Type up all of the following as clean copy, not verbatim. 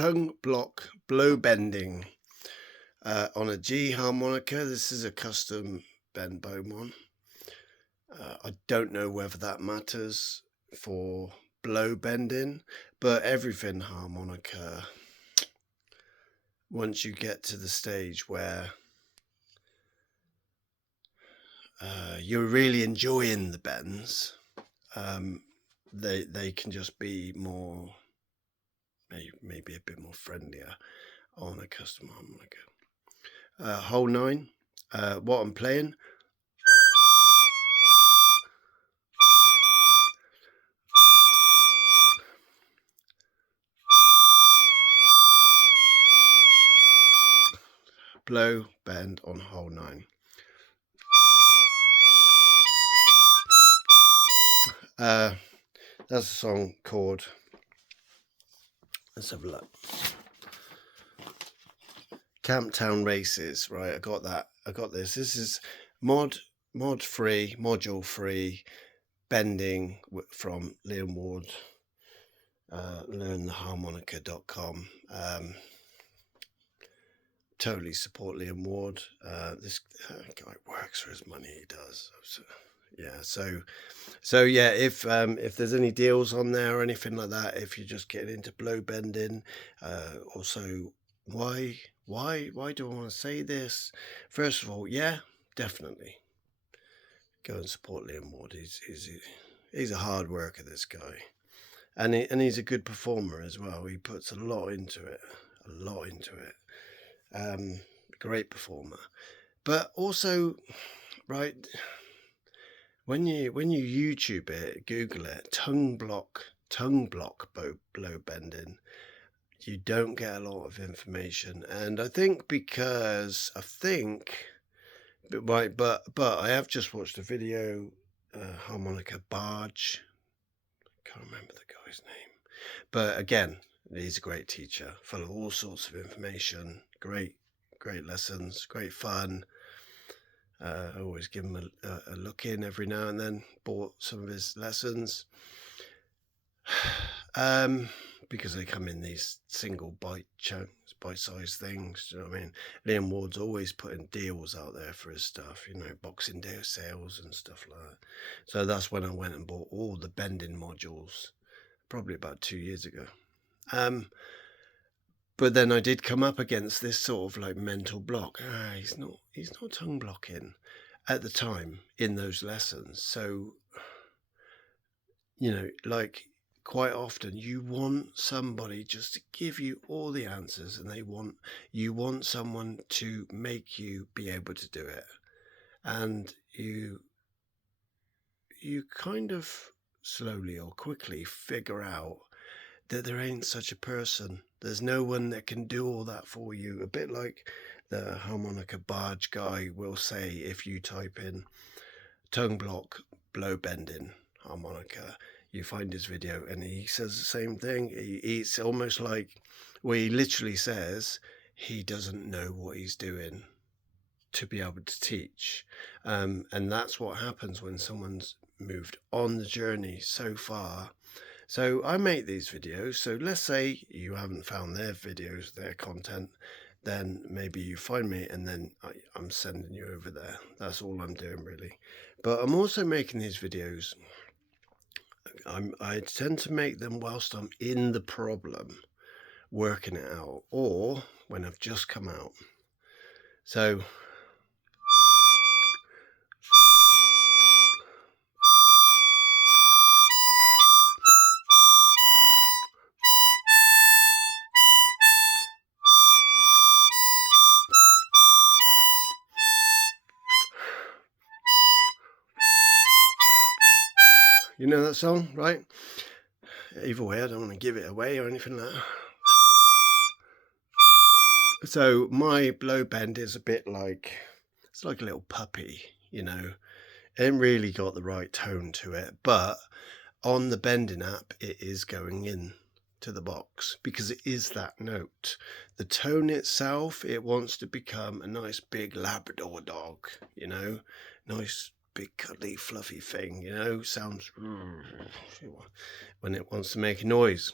tongue block blow bending on a G harmonica. This is a custom Ben Beaumont. I don't know whether that matters for blow bending, but everything harmonica, once you get to the stage where you're really enjoying the bends, they can just be more, maybe a bit more friendlier on a custom harmonica. Hole 9, what I'm playing. Blow bend on hole 9. That's a song called, let's have a look, Camptown Races. Right, I got that. I got this. This is mod free, module free bending from Liam Ward. Learntheharmonica.com. Totally support Liam Ward. This guy works for his money. He does. Yeah. So yeah. If there's any deals on there or anything like that, if you're just getting into blow bending, also why do I want to say this? First of all, yeah, definitely go and support Liam Ward. He's a hard worker, this guy, and he's a good performer as well. He puts a lot into it. Great performer, but also, right, when you YouTube it, Google it, tongue block blow bending, you don't get a lot of information. And I think but I have just watched a video, harmonica barge, can't remember the guy's name, but again, he's a great teacher, full of all sorts of information, great lessons, great fun. I always give him a look in every now and then. Bought some of his lessons because they come in these single bite-sized things. Do you know what I mean? Liam Ward's always putting deals out there for his stuff, Boxing Day sales and stuff like that. So that's when I went and bought all the bending modules, probably about 2 years ago. But then I did come up against this sort of like mental block. He's not tongue blocking at the time in those lessons. So, like quite often you want somebody just to give you all the answers, and you want someone to make you be able to do it. And you kind of slowly or quickly figure out that there ain't such a person. There's no one that can do all that for you. A bit like the harmonica barge guy will say, if you type in tongue block blow bending harmonica, you find his video, and he says the same thing. It's almost like, he literally says he doesn't know what he's doing to be able to teach. And that's what happens when someone's moved on the journey so far. So I make these videos. So let's say you haven't found their videos, their content, then maybe you find me, and then I'm sending you over there. That's all I'm doing, really. But I'm also making these videos. I tend to make them whilst I'm in the problem, working it out, or when I've just come out. So you know that song, right? Either way, I don't want to give it away or anything like that. So my blow bend is a bit like, it's like a little puppy, It ain't really got the right tone to it, but on the bending app, it is going in to the box because it is that note. The tone itself, it wants to become a nice big Labrador dog, nice big cuddly fluffy thing, sounds when it wants to make a noise.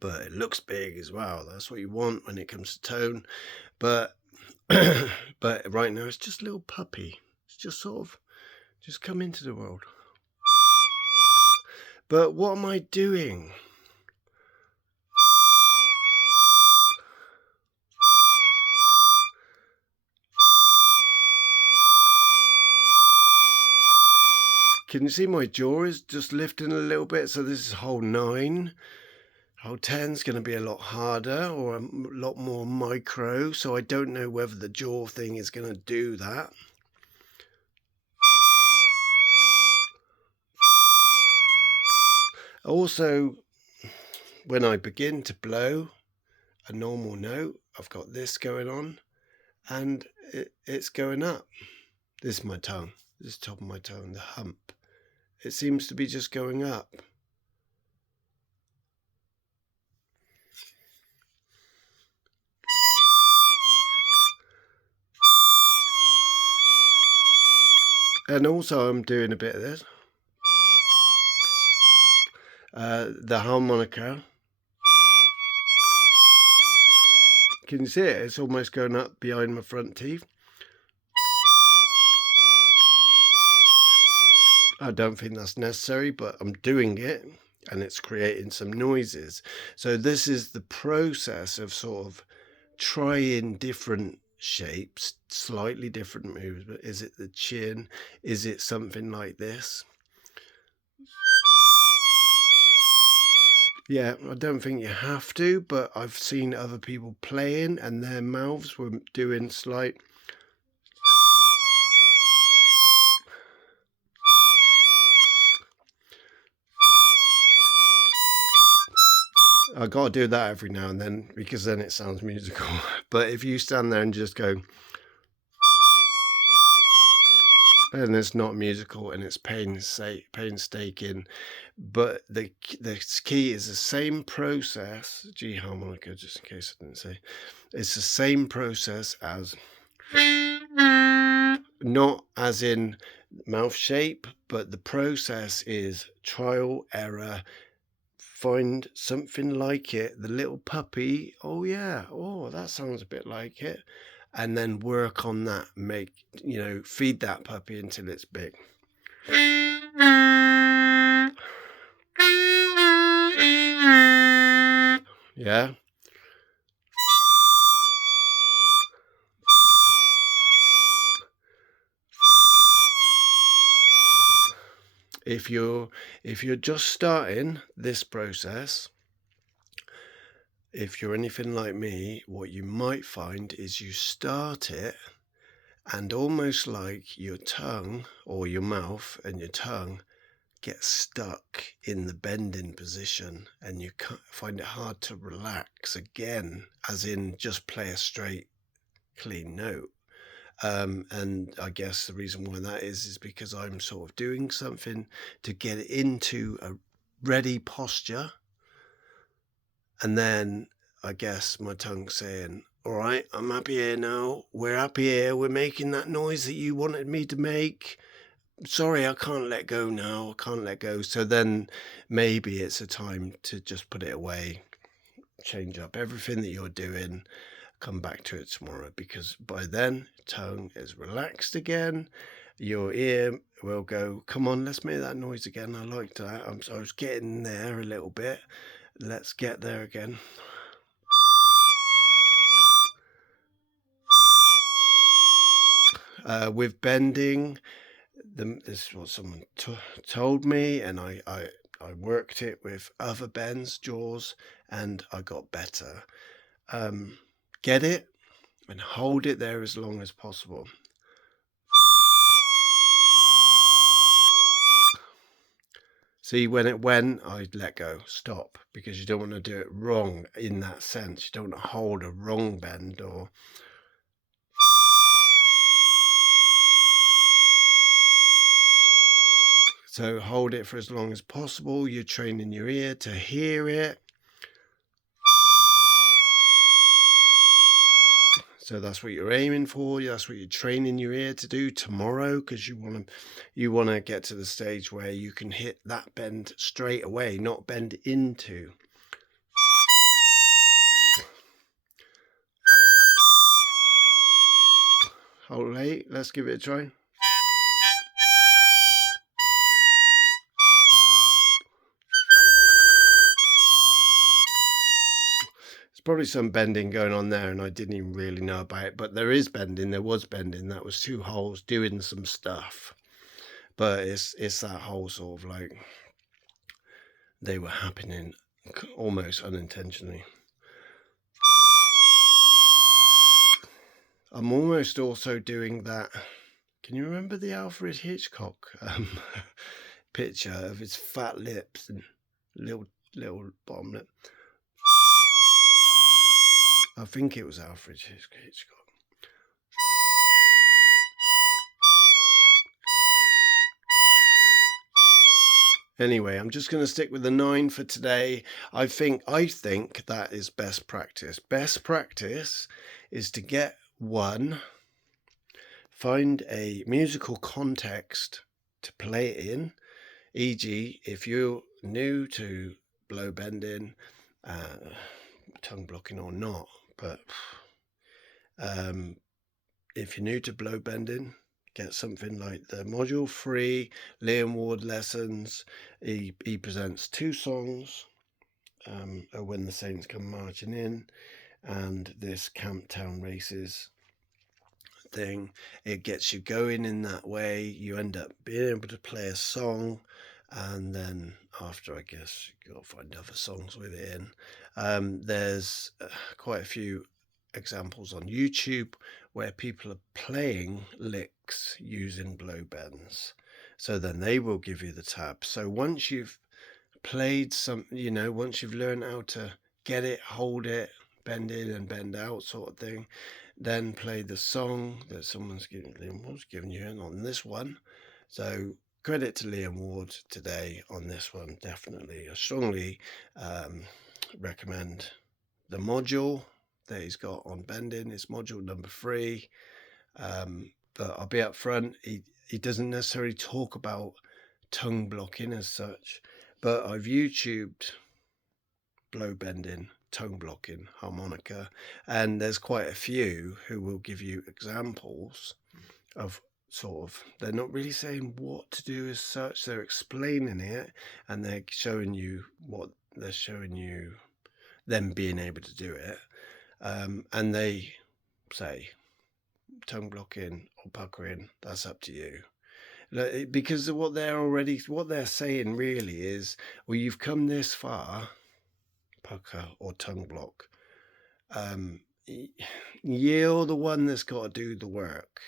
but it looks big as well. That's what you want when it comes to tone. But but right now it's just a little puppy. It's just sort of just come into the world. But what am I doing? Can you see my jaw is just lifting a little bit? So this is hole 9. Hole 10 is going to be a lot harder or a lot more micro. So I don't know whether the jaw thing is going to do that. Also, when I begin to blow a normal note, I've got this going on and it's going up. This is my tongue. This is the top of my tongue, the hump. It seems to be just going up. And also I'm doing a bit of this. The harmonica. Can you see it? It's almost going up behind my front teeth. I don't think that's necessary, but I'm doing it and it's creating some noises. So this is the process of sort of trying different shapes, slightly different moves. But is it the chin? Is it something like this? Yeah, I don't think you have to, but I've seen other people playing and their mouths were doing slight. I got to do that every now and then because then it sounds musical. But if you stand there and just go, and it's not musical and it's painstaking, but the key is the same process. G harmonica, just in case I didn't say, it's the same process as, not as in mouth shape, but the process is trial, error, find something like it, the little puppy, oh yeah, oh that sounds a bit like it, and then work on that, feed that puppy until it's big. Yeah. If you're just starting this process, if you're anything like me, what you might find is you start it and almost like your tongue or your mouth and your tongue get stuck in the bending position and you can't find it hard to relax again, as in just play a straight, clean note. And I guess the reason why that is because I'm sort of doing something to get it into a ready posture. And then I guess my tongue's saying, all right, I'm happy here now. We're happy here. We're making that noise that you wanted me to make. Sorry, I can't let go now. I can't let go. So then maybe it's a time to just put it away, change up everything that you're doing, come back to it tomorrow, because by then tongue is relaxed again. Your ear will go, come on, let's make that noise again. I liked that. I was getting there a little bit. Let's get there again. With bending, this is what someone told me, and I worked it with other bends, jaws, and I got better. Get it and hold it there as long as possible. See, when it went, I'd let go, stop, because you don't want to do it wrong in that sense. You don't want to hold a wrong bend or... So hold it for as long as possible. You're training your ear to hear it. So that's what you're aiming for. That's what you're training your ear to do tomorrow, because you want to get to the stage where you can hit that bend straight away, not bend into. Hold late. Let's give it a try. There's probably some bending going on there, and I didn't even really know about it. But there is bending. There was bending. That was two holes doing some stuff. But it's that whole sort of like they were happening almost unintentionally. I'm almost also doing that. Can you remember the Alfred Hitchcock picture of his fat lips and little bottom lip? I think it was Alfred Hitchcock. Anyway, I'm just going to stick with the 9 for today. I think that is best practice. Best practice is to get one, find a musical context to play it in, e.g. if you're new to blow bending, tongue blocking or not, but if you're new to blow bending, get something like the Module 3 Liam Ward lessons. He presents 2 songs, When the Saints Come Marching In and this Camptown Races thing. It gets you going in that way. You end up being able to play a song, and then after, I guess you got to find other songs with it in. There's quite a few examples on YouTube where people are playing licks using blow bends, so then they will give you the tab. So once you've played some, once you've learned how to get it, hold it, bend in and bend out sort of thing, then play the song that Liam Ward's giving you on this one. So credit to Liam Ward today on this one. Definitely, I strongly recommend the module that he's got on bending. It's module number 3. But I'll be up front, he doesn't necessarily talk about tongue blocking as such, but I've YouTubed blow bending, tongue blocking, harmonica, and there's quite a few who will give you examples of they're not really saying what to do as such, they're explaining it, and they're showing you them being able to do it, and they say tongue blocking or puckering, that's up to you. Because what they're saying really is, well, you've come this far, pucker or tongue block, you're the one that's got to do the work.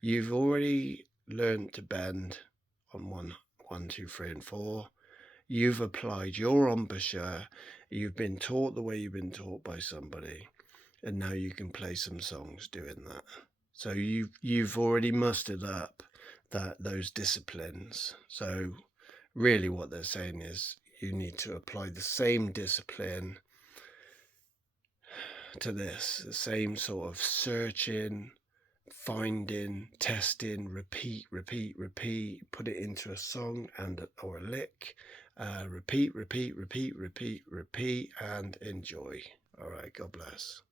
You've already learned to bend on 1, 2, 3 and 4. You've applied your embouchure, you've been taught the way you've been taught by somebody, and now you can play some songs doing that. So you've already mustered up those disciplines. So really what they're saying is you need to apply the same discipline to this, the same sort of searching, finding, testing, repeat, put it into a song or a lick, repeat, and enjoy. All right, God bless.